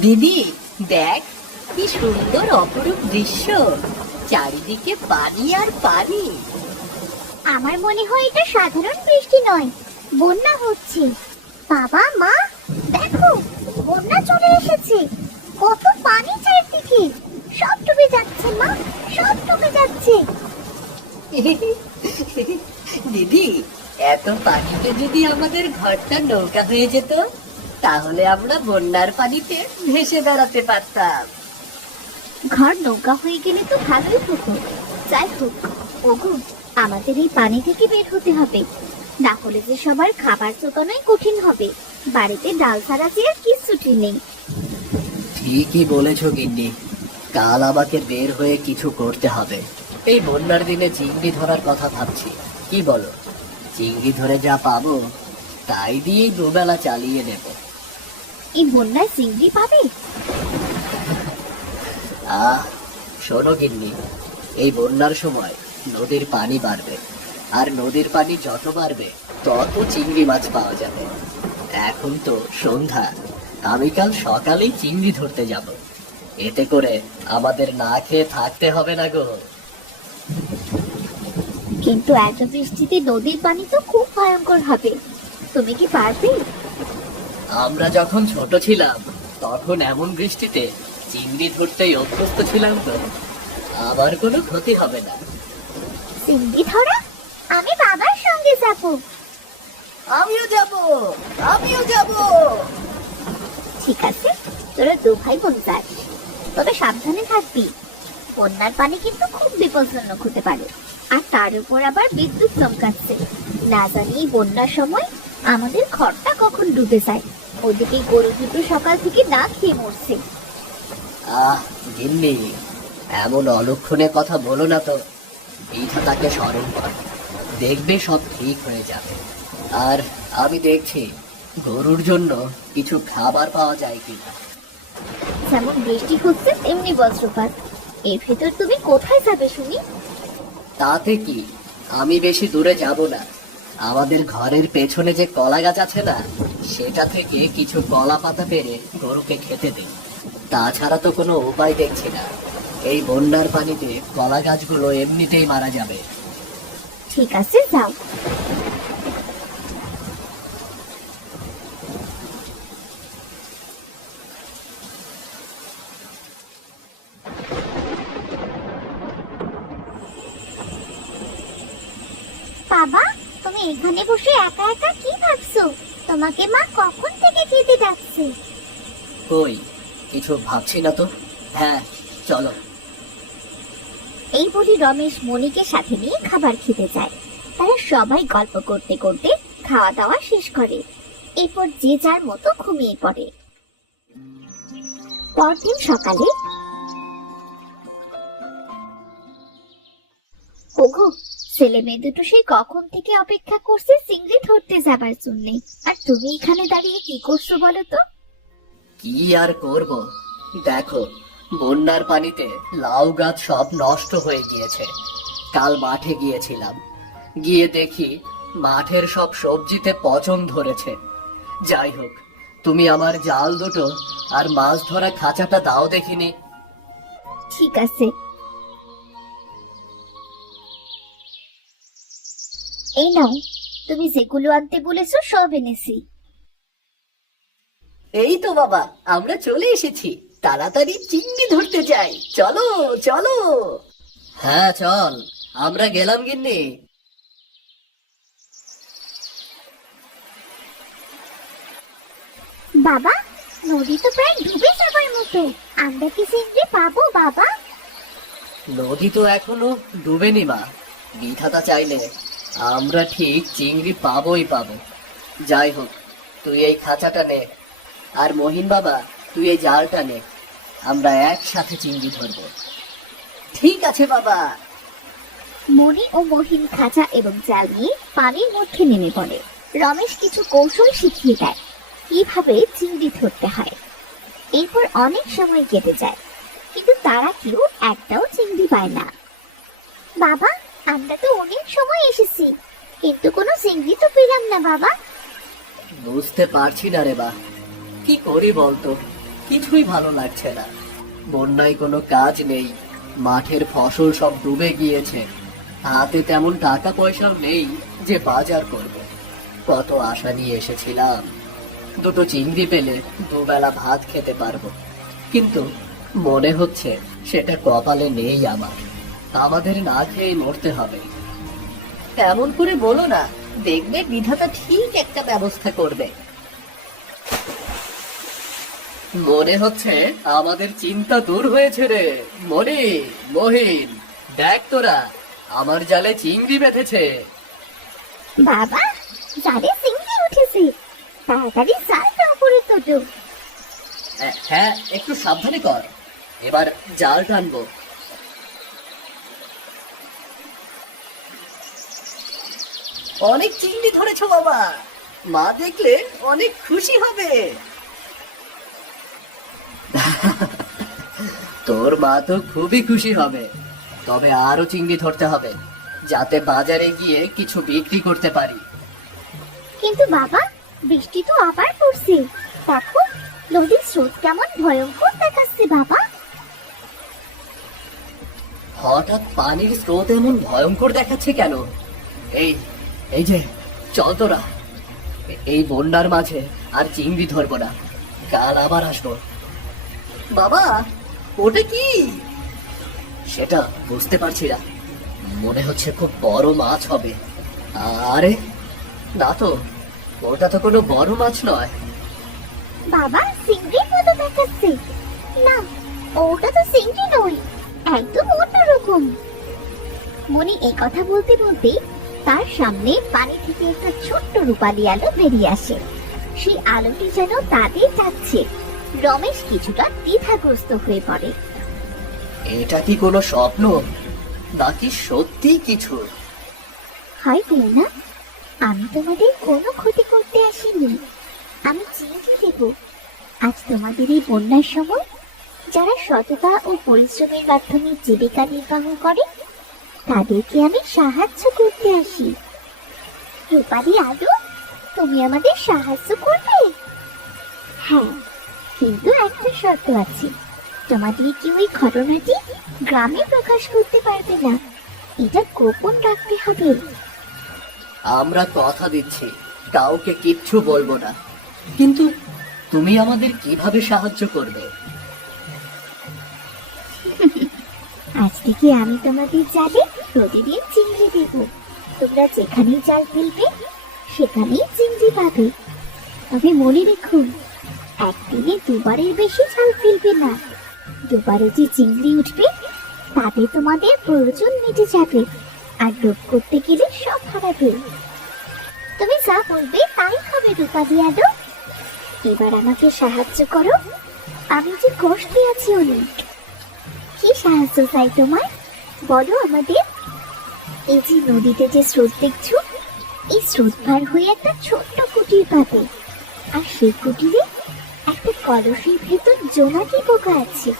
দিদি দেখ কি সুন্দর অপরূপ দৃশ্য। চারিদিকে পানি আর পানি। আমার মনে হয় এটা সাধারণ বৃষ্টি নয় বন্যা হচ্ছে। বাবা মা দেখো বন্যা চলে এসেছে। কত পানি চারদিকে। সব ডুবে যাচ্ছে মা সব ডুবে যাচ্ছে। দিদি এত পানিতে যদি আমাদের ঘরটা নৌকা হয়ে যেত তাহলে আমরা বন্যার পানিতে ভেসে বেড়াতে পারতাম। ঘর নৌকা হয়ে গেলে তো ভালোই হতো। যাই হোক ওগো আমাদের এই পানি থেকে বের হতে হবে। না হলে যে সবার খাবার জোগানোই কঠিন হবে। বাড়িতে ডাল ছাড়া যে আর কিচ্ছুটি নেই। ঠিকই বলেছ গিন্নি। কাল আমাকে বের হয়ে কিছু করতে হবে। এই বন্যার দিনে চিংড়ি ধরার কথা ভাবছি। কি বলো? চিংড়ি ধরে যা পাবো তাই দিয়েই দুবেলা চালিয়ে নেব। এই বন্যায় চিংড়ি পাবে? আহ শোনো গিন্নি এই বন্যার সময় নদীর পানি বাড়বে আর নদীর পানি যত বাড়বে তত চিংড়ি মাছ পাওয়া যাবে। এখন তো সন্ধ্যা আমি কাল সকালেই চিংড়ি ধরতে যাব। এতে করে আমাদের না খেয়ে থাকতে হবে না গো। কিন্তু এত বৃষ্টিতে নদীর পানি তো খুব ভয়ঙ্কর হবে। তুমি কি পারবে? আমরা যখন ছোট ছিলাম তখন এমন বৃষ্টিতে চিংড়ি ধরতেই অভ্যস্ত ছিলাম তো। আমার কোনো ক্ষতি হবে না। চিংড়ি ধরা? আমি বাবার সঙ্গে যাব। আমিও যাব আমিও যাব। ঠিক আছে তোরা দু ভাই বোন যাস। তবে সাবধানে থাকবি। বন্যার পানি কিন্তু খুব বিপজ্জনক হতে পারে। আর তার উপর আবার বিদ্যুৎ চমকাচ্ছে। না জানি বন্যার সময় আমাদের ঘরটা কখন ডুবে যায়। ওদিকে গরু দুটো সকাল থেকে না খেয়ে মরছে। আহ গিন্নি এমন অলক্ষণে কথা বলো না তো। এইটা তাকে স্মরণ কর। দেখবে সব ঠিক হয়ে যাবে। আর আমি দেখছি গরুর জন্য কিছু খাবার পাওয়া যায় কিনা। যেমন বৃষ্টি হচ্ছে তেমনি বজ্রপাত। এর ভেতর তুমি কোথায় যাবে শুনি? তাতে কি? আমি বেশি দূরে যাব না। আমাদের ঘরের পেছনে যে কলা গাছ আছে না, সেটা থেকে কিছু কলা পাতা পেরে গরুকে খেতে দিই। তাছাড়া তো কোনো উপায় দেখছি না। এই বন্যার পানিতে কলা গাছগুলো এমনিতেই মারা যাবে। ঠিক আছে, যাও। বাবা? তুমি এখানে বসে একা একা কি ভাবছ? তোমাকে মা কখন থেকে খেতে ডাকছে? কই কিছু ভাবছি না তো? হ্যাঁ চলো। এই বলি রমেশ মনিকে সাথে নিয়ে খাবার খেতে যায়। তারা সবাই গল্প করতে করতে খাওয়া দাওয়া শেষ করে। এরপর যে যার মতো ঘুমিয়ে পড়ে। পরদিন সকালে ওগো ছেলে মেয়ে দুটো সেই কখন থেকে অপেক্ষা করছে চিংড়ি ধরতে যাবার জন্য। আর তুমি এখানে দাঁড়িয়ে কি করছ বলো তো? কি আর করব? দেখো বন্যার পানিতে লাউ গাছ সব নষ্ট হয়ে গিয়েছে। কাল মাঠে গিয়েছিলাম। গিয়ে দেখি মাঠের সব সবজিতে পচন ধরেছে। যাই হোক তুমি আমার জাল দুটো আর মাছ ধরা খাঁচাটা দাও দেখিনি। ঠিক আছে এই নাও তুমি যেগুলো আনতে বলেছ সব এনেছি। এই তো বাবা আমরা চলে এসেছি। তাড়াতাড়ি চিংড়ি ধরতে যাই। চলো চলো। হ্যাঁ চল। আমরা গেলাম গিন্নি। বাবা নদী তো প্রায় ডুবে যাবার মতো। আমরা কি চিংড়ি পাবো বাবা? নদী তো এখনও ডুবেনি মা। বিধাতা চাইলে। আমরা ঠিক চিংড়ি পাবোই পাবো। যাই হোক, তুই এই খাঁচাটা নে। আর মহিন বাবা, তুই এই জালটা নে। আমরা একসাথে চিংড়ি ধরবো। ঠিক আছে বাবা। মণি ও মহিন খাঁচা এবং জাল নিয়ে পানির মধ্যে নেমে পড়ে। রমেশ কিছু কৌশল শিখিয়ে দেয়, কীভাবে চিংড়ি ধরতে হয়। এরপর অনেক সময় কেটে যায়, কিন্তু তারা কেউ একটাও চিংড়ি পায় না। বাবা আমরা তো অনেক সময় এসেছি, কিন্তু কোনো চিংড়ি তো পেলাম না, বাবা। বুঝতে পারছি না রে বা। কি করি বলতো? কিছুই ভালো লাগছে না। বন্যায় কোনো কাজ নেই, মাঠের ফসল সব ডুবে গিয়েছে। হাতে তেমন টাকা পয়সাও নেই যে বাজার করব। কত আশা নিয়ে এসেছিলাম। দুটো চিংড়ি পেলে দুবেলা ভাত খেতে পারব। কিন্তু মনে হচ্ছে সেটা কপালে নেই আমার। আমাদের না খেয়ে মরতে হবে। তেমন করে বলো না দেখবে বিধাতা ঠিক একটা ব্যবস্থা করবে। মনে হচ্ছে আমাদের চিন্তা দূর হয়েছে রে। মনি মহিন দেখ তোরা আমার জালে চিংড়ি বেঁধেছে। বাবা জালে সিংড়ি উঠেছে। তাড়াতাড়ি জালটা উপরে তোলো। হ্যাঁ, হ্যাঁ একটু সাবধানে কর। এবার জাল টানবো। অনেক চিংড়ি ধরেছো বাবা। মা দেখলে অনেক খুশি হবে। তোর মা তো খুবই খুশি হবে। তবে আরও চিংড়ি ধরতে হবে যাতে বাজারে গিয়ে কিছু বিক্রি করতে পারি। কিন্তু বাবা বৃষ্টি তো আবার পড়ছে। দেখো নদীর স্রোত কেমন ভয়ঙ্কর দেখাচ্ছে বাবা। হঠাৎ পানির স্রোত এমন ভয়ঙ্কর দেখাচ্ছে কেন? এই এই যে, চল তোরা। এই বন্যার মাঝে আর চিংড়ি ধরবো না। কাল আবার আসব। বাবা, ওটা কি? সেটা বুঝতে পারছি না। মনে হচ্ছে খুব বড় মাছ হবে। আরে, না তো, ওটা তো কোনো বড় মাছ নয়। বাবা সিংড়ির মতো দেখাচ্ছে। না, ওটা তো সিংড়ি নয়, একদম অন্যরকম। মনি এই কথা বলতে বলতে তার সামনে পানি থেকে একটা ছোট্ট রূপালী আলো বেরিয়ে আসে। সেই আলোটি যেন তাদের যাচ্ছে। রমেশ কিছুটা দ্বিধাগ্রস্ত হয়ে পড়ে। এটা কি কোনো স্বপ্ন? নাকি সত্যি কিছু? হয় না আমি তোমাদের কোনো ক্ষতি করতে আসিনি। আমি চিংড়ি দেব। আজ তোমাদের এই বন্যার সময় যারা সততা ও পরিশ্রমের মাধ্যমে জীবিকা নির্বাহ করে তাদেরকে আমি সাহায্য করতে আসি। রূপালী আলু তুমি আমাদের সাহায্য করবে? হ্যাঁ কিন্তু একটা শর্ত আছে। তোমাদের কেউ ওই ঘটনাটি গ্রামে প্রকাশ করতে পারবে না? এটা গোপন রাখতে হবে। আমরা কথা দিচ্ছি, কাউকে কিচ্ছু বলব না। কিন্তু তুমি আমাদের কীভাবে সাহায্য করবে? আজ থেকে আমি তোমাদের জালে প্রতিদিন চিংড়ি দেব? তোমরা যেখানেই জাল ফেলবে, সেখানেই চিংড়ি পাবে। তবে মনে রেখো, একদিনে দুবারের বেশি জাল ফেলবে না। দুবারে যে চিংড়ি উঠবে, তাতে তোমাদের প্রয়োজন মিটে যাবে আর লোভ করতে গেলে সব হারাবে তুমি যা বলবে তাই হবে, রূপালি আলো এবার আমাকে সাহায্য করো। আমি যে কষ্টে আছি অনেক। কি সাহায্য চাই তোমার বলো আমাদের। এই যে নদীতে যে স্রোত দেখছ এই স্রোত পার হয়ে একটা ছোট্ট কুটির পাবে। আর সেই কুটিরে একটা কলসের ভেতর জোনাকি পোকা আছে।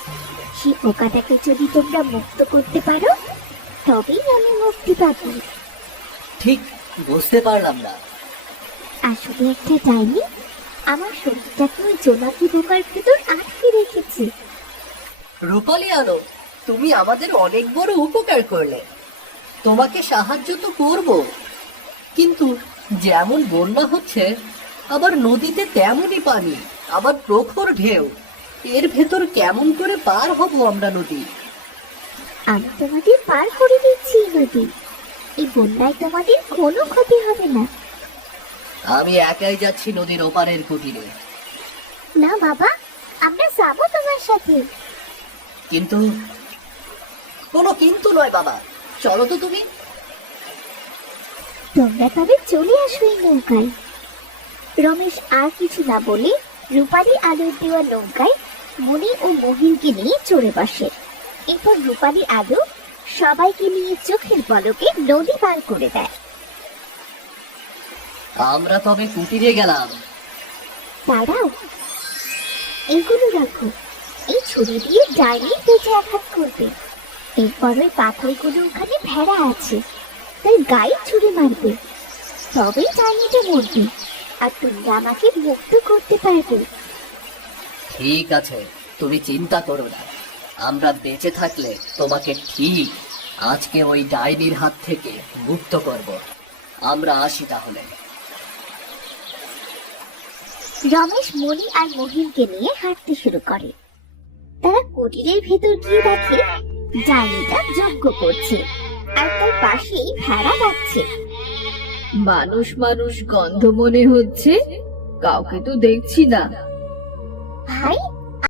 সেই পোকাটাকে যদি তোমরা মুক্ত করতে পারো তবেই আমি মুক্তি পাবো। ঠিক বুঝতে পারলাম না। আসলে একটা ডাইনি আমার শরীরটাকে ওই জোনাকি পোকার ভেতর আটকে রেখেছে। রূপালী আলো তুমি আমাদের অনেক বড় উপকার করলে। তোমাকে সাহায্য তো করব। কিন্তু যেমন বন্যা হচ্ছে আবার নদীতে তেমনই পানি আবার প্রখর ঢেউ এর ভেতর কেমন করে পার হব আমরা নদী? আমি তোমাদের পার করে দিচ্ছি নদী। এই বন্যায় তোমাদের কোনো ক্ষতি হবে না। আমি একাই যাচ্ছি নদীর ওপারের কুটিরে। না বাবা আমরা যাব তোমার সাথে। কিন্তু কোনো কিন্তু নয় বাবা। চলো তো তুমি। তোমরা তবে চলে আসো এই নৌকায়। রমেশ আর কিছু না বলে রূপালী আলোর দেওয়া নৌকায় মনি ও মহিনকে নিয়ে চড়ে বসে। এরপর রূপালী আলো সবাইকে নিয়ে চোখের পলকে নদী পার করে দেয়। আমরা তবে কুটিরে গেলাম। দাঁড়াও। এগুলো রাখো। এই ছুরি দিয়ে ডাইনি পেটে আঘাত করবে। এরপর ওই পাথরগুলো ওখানে ভেড়া আছে তাই গায়ে ছুরি মারবে। তবেই ডাইনিটা মরবে আর তুমি আমাকে মুক্ত করতে পারবে। ঠিক আছে তুমি চিন্তা করো না। আমরা বেঁচে থাকলে তোমাকে ঠিক আজকে ওই ডাইনির হাত থেকে মুক্ত করব। আমরা আসি তাহলে। রমেশ মণি আর মহিনকে নিয়ে হাঁটতে শুরু করে। তারা কুটিরের ভেতর গিয়ে দেখে ডাইনিটা যজ্ঞ করছে আর তার পাশেই ভেড়া যাচ্ছে মানুষ মানুষ গন্ধ মনে হচ্ছে? কাউকে তো দেখছি না। ভাই